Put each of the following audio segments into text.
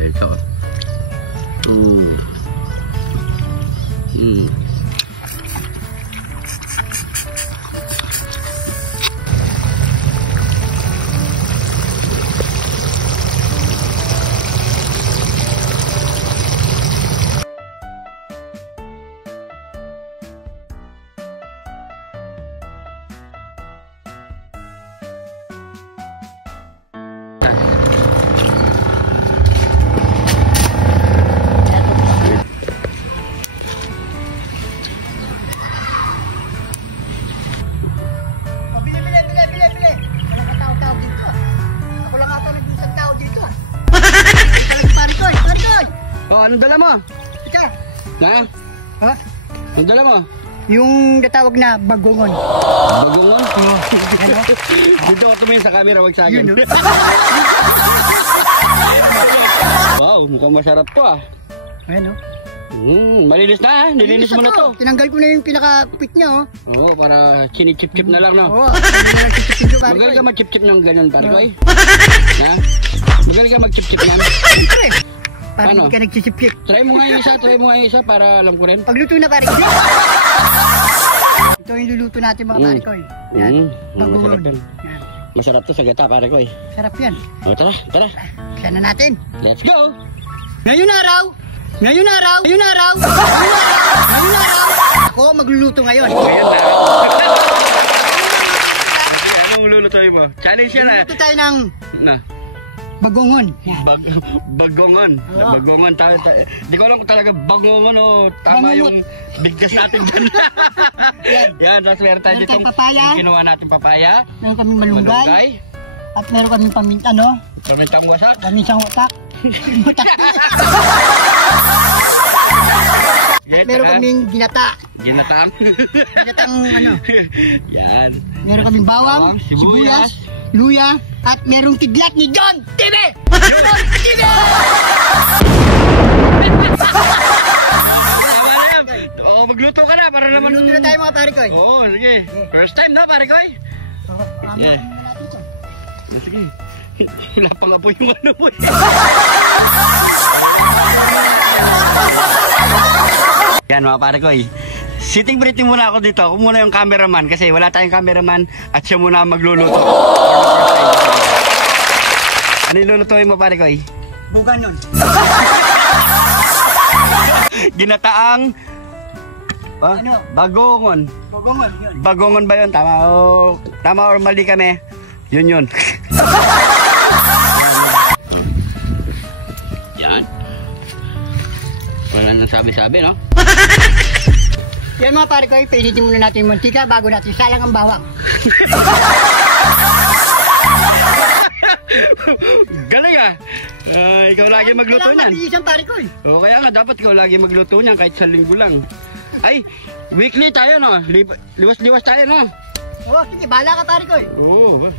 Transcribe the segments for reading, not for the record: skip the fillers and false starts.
Ito. Oh, anong dala mo? Ika. Ha? Ha? Anong dala mo? Yung natawag na bagongon. Bagongon? Dito ako tumingin sa camera, wag sa akin. Wow, mukhang masarap to ah. Ayan o. Malinis na ha? Nilinis mo na to. Tinanggal ko na yung pinaka-pit niya oh. Oo, para chinichip-chip na lang no? Oo, hindi na lang chip-chip yung Magaling ka mag-chip-chip ng ganun, Parikoy? Ha? Magaling ka mag-chip-chip yan? Siyempre! Parang Ano? hindi ka nag-chip-chip. Try mo nga yung isa para alam ko rin. Pagluto na Parikoy. Ito yung luluto natin mga Parikoy. Yan, bagongon. Masarap yan. Yan. Masarap to sa gata, Parikoy. Sarap yan. O tara, tara. Kaya na natin. Let's go! Ngayong araw, ako magluluto ngayon. Ayan na. Anong lulutuin mo? Challenge yan Luluto tayo ng na. bagongon. Yan. Bagongon. Oo. Bagongon tayo. Di ko alam kung talaga bagongon o tama yung bigkas natin dyan. Yan, tapos meron tayo Meron ditong tayong papaya. kinuha natin papaya. Meron kaming malunggay. At meron kaming Pamintang wasak. paminsang utak. At meron kaming ginata. Ginatang. Ginatang ano. Yan. Meron kaming bawang, sibuyas, luya, at merong kidlat ni John TV! John TV! Tama na yan. Oo, magluto ka na para naman. Magluto na tayo mga Parikoy. Oo, sige. First time na, Parikoy. Yeah. Sige. Wala pa nga po yung ano mo. Yan mga Parikoy. Sitting pretty muna ako dito. Ako muna yung cameraman kasi wala tayong cameraman at siya muna magluluto. Ano yung lulutuin mo Parikoy? Buganon. Ginataang Ano? bagongon. Bagongon yun. Bagongon ba yun? Tama or mali kami? Yun. Yan. Wala nang sabi-sabi, no? Yan mga Parikoy, painitin muna natin yung mantika bago natin salang ang bawang. Galing ah! Ikaw lagi magluto niyan. Kailangan mabilisan Parikoy. O kaya nga, dapat ikaw lagi magluto niyan kahit sa linggo lang. Ay, weekly tayo, no? Liwas-liwas tayo, no? Oo, sige, bahala ka Parikoy. Oo, ba?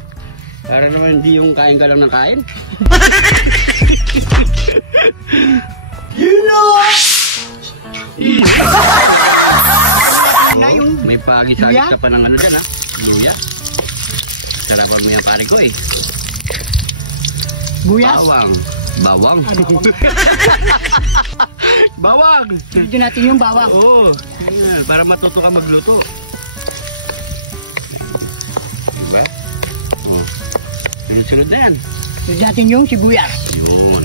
Para naman hindi yung kain ka lang ng kain. You know what? Na yung May pagis-agis ka pa ng ano dyan, ha? Luya. Sarapan mo yan, Parikoy. buyas. Bawang. Bawang! Dito natin yung bawang. Oo. Yan, para matuto ka magluto. Diba? Sunod-sunod na yan. Dito natin yung sibuyas. Yun.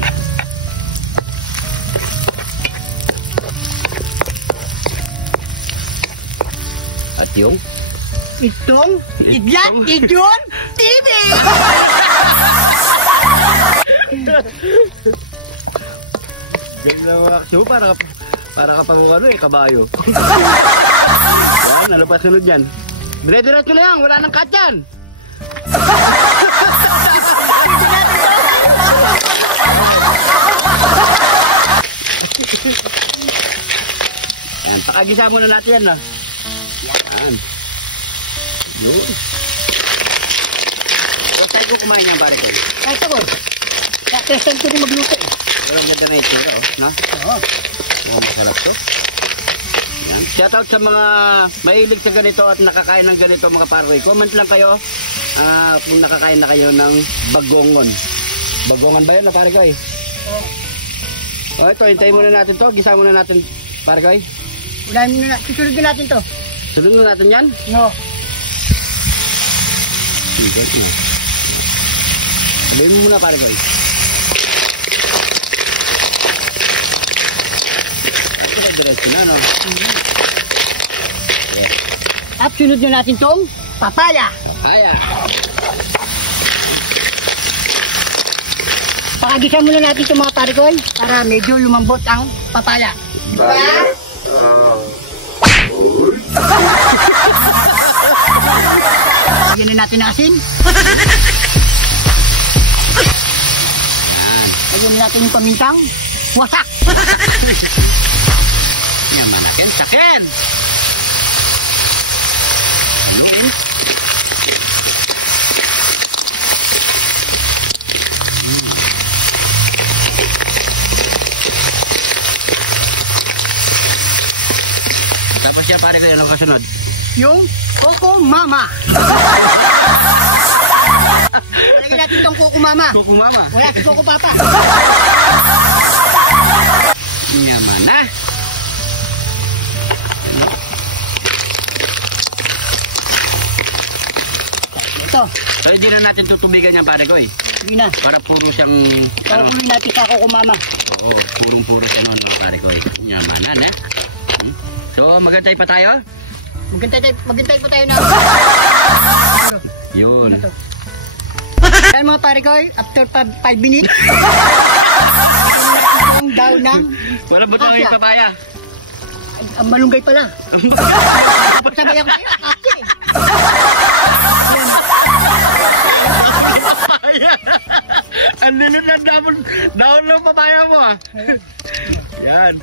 At yung? Itong Idlat ni John TV! Ganda mo aksyo, para ka pang ano kabayo. Yan, ano pa sunod yan? Dire-diretso na yan, wala nang cut yan. Yan, pakagisa muna natin yan, no? Yan. Yun. Huwag tayo ko kumain yan, pare ko. Kahit ako, testan ko rin magluto eh. Walang ganda na itsura, oh. No? Oo. Oh, masarap to. Yan. Shoutout sa mga mahilig sa ganito at nakakain ng ganito mga paroy. Comment lang kayo kung nakakain na kayo ng bagongon. Bagongon ba yun na pare ko eh? Oo. O ito, hintayin muna natin to. Gisa muna natin, pare koy. Ulahin muna, susunod natin to. Sunod na natin yan. No. Sabihin mo muna, pare koy. Ito, diretso na, no? At sunod na natin tong papaya. Papaya. Pakagisa muna natin itong mga parikoy para medyo lumambot ang papaya. Lagyan na natin ng asin. Lagyan na natin yung pamintang. Wasak! Yan, manakin. Sakin! Hello. Tapos siya, pare ko, ano kasunod? Yung Coco Mama. Lagyan natin itong Coco Mama. Kuku mama. Wala si Coco Papa. Yaman na. Ito, So, hindi na natin tutubigan yan, pare ko, eh. hindi na. Para puro siyang, ano, Pauwi natin sa Coco Mama. oo, purong-puro siya nun, mga pare ko, eh. Yamanan, eh. So, magantay pa tayo? Maghintay pa tayo na. Yun. Ayan mga parikoy, after 5 minutes. Ang daw ng Wala ba ito yung papaya? ang malunggay pala. Sabay ako sa'yo, okay. Ayan. Papaya! Ang lilit ng daon ng papaya mo, ah. Yan.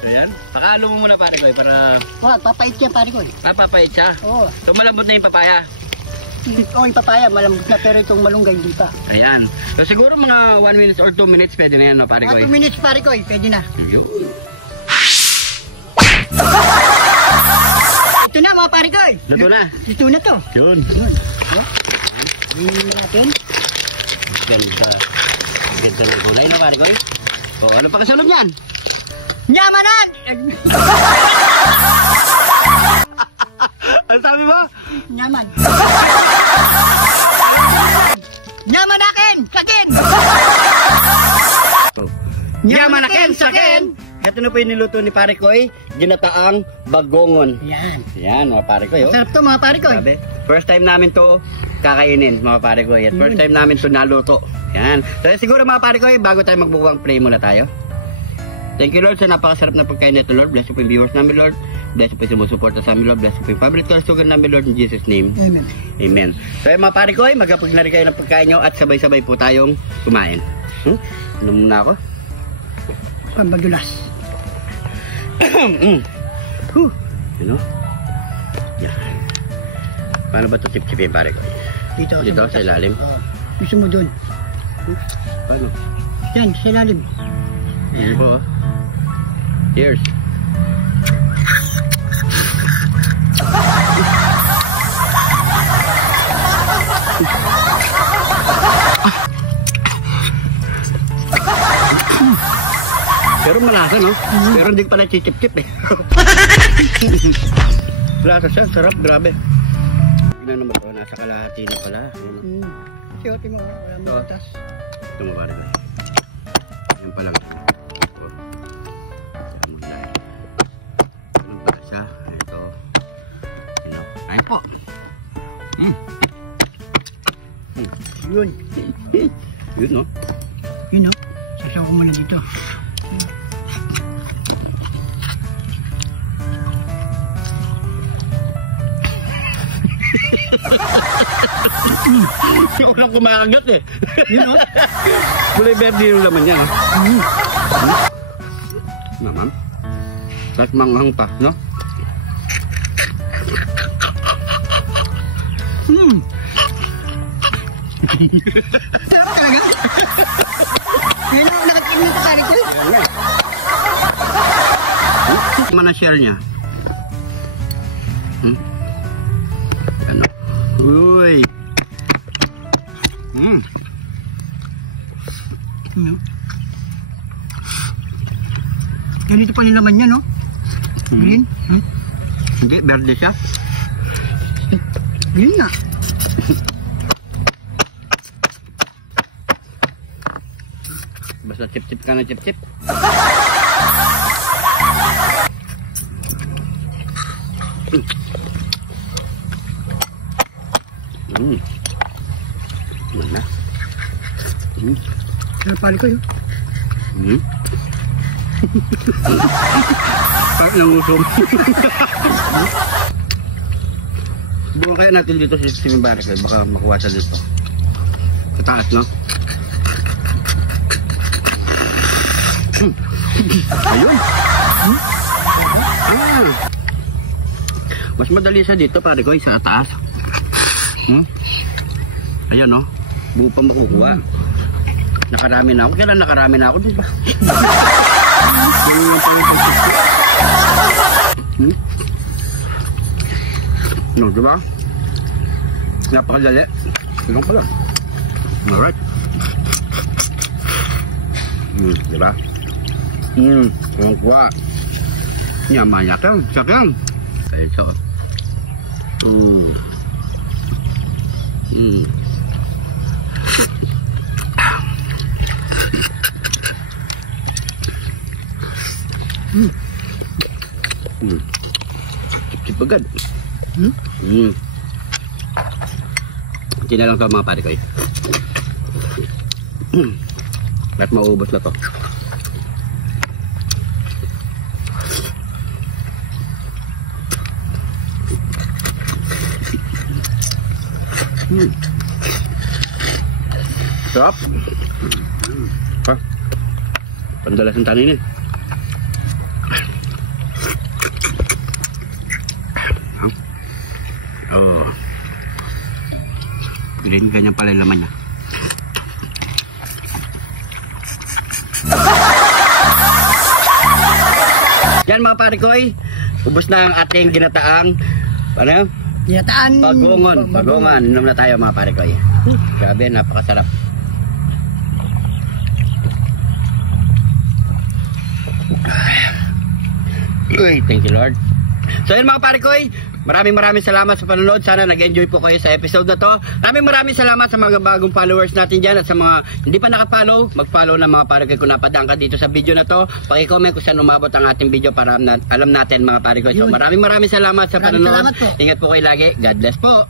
Ayan. Pakalo mo muna, pare ko, eh, para Wala, papait yan parikoy. mapapait siya. Oo. So, malambot na yung papaya. Oo, yung papaya, malambot na, pero itong malunggay hindi pa. Ayan. So, siguro mga 1 minute or 2 minutes pwede na yan, no, pare ko, 2 eh. minutes parikoy, pwede na. Yun. Ito na mga parikoy. Luto na. Ito na to. Yun. Yun. Tingnan natin. Ganda. Ganda ng gulay, no, pare ko, eh. O, ano pa kasunod yan? Nyamanan! Ano sabi mo? Nyaman. Nyaman akin! Sakin! Yaman akin, sakin! Ito na po yung niluto ni pare ko, eh. Ginataang bagongon. Yan. Yan, mga pare ko, eh. Sarap to mga parikoy. Sabi, first time namin to kakainin, mga pare ko. At first time namin to naluto. Yan. So, siguro mga pare ko, bago tayo magbubuwang, play muna tayo. Thank you, Lord, sa napakasarap na pagkain nito, Lord. Bless you po yung viewers namin, Lord. Bless you po yung sumusuporta sa amin, Lord. Bless you po yung favorite sugar namin, Lord, in Jesus' name. Amen. Amen. So, mga pare ko, magkapag na rin kayo ng pagkain nyo at sabay-sabay po tayong kumain. Ano muna ako? Pambadulas. Ano? Yan. Paano ba ito tip-tipin, pare ko? Dito. Dito, sa ilalim? Gusto mo dun. Paano? Yan, sa ilalim. Ayan po. Cheers. Pero malasa, no? Pero hindi ko pala chichip-chip, eh. Malasa siya, sarap, grabe. Tignan naman ko, nasa kalahati na pala. Siyote mo, wala mo butas. Ito mo, pare ko. Yan pa lang. Anong basa? Ito. Ayun po. Yun. Yun, no? Yun o. Sasaw ko muna dito. Hindi ako lang kumakagat, eh. Yun o. Kulay verde yung laman yan, no? Naman. Tapos manghang pa, no? Sarap talaga. Ngayon ako nakakinig ko pare ko. Mana share niya? Ano? Uy! Ganito pa rin naman yan, no? Green? Hindi, verde siya. Green na. Basta chip-chip ka na chip-chip. Mana? Ano pali ko yun? Parang nangusong. Bukan kaya natin dito sa Simbarak, baka makuha sa dito. Kataas, no? Ayun! Mas madali siya dito, pare ko, sa taas. Ayan, no? Buo pa makukuha. Nakarami na ako. Kailan nakarami na ako, di ba? No, di ba? Napakadali. Tulong ko lang. Alright. Di ba? Tulong ko. Nyaman yata. Sakang. Ayun siya. Cip-cip agad. Hindi na lang ito mga pare ko eh. At mauubos na to. Sarap. Pandalas ng tanin eh. Oh. Ganyan pala yung laman niya. Yan mga pare ko eh. Ubus na ang ating ginataang ano? Ginataan. Bagongan. Inom na tayo mga pare ko eh. Grabe, napakasarap. Uy, thank you Lord. So yun mga pare ko eh. Maraming salamat sa panonood. Sana nag-enjoy po kayo sa episode na to. Maraming salamat sa mga bagong followers natin dyan. At sa mga hindi pa nakapollow, mag-follow na mga pare ko. Kung napadaan ka dito sa video na to, paki-comment kung saan umabot ang ating video para alam natin mga pare ko. So maraming salamat sa panonood. Ingat po kayo lagi. God bless po.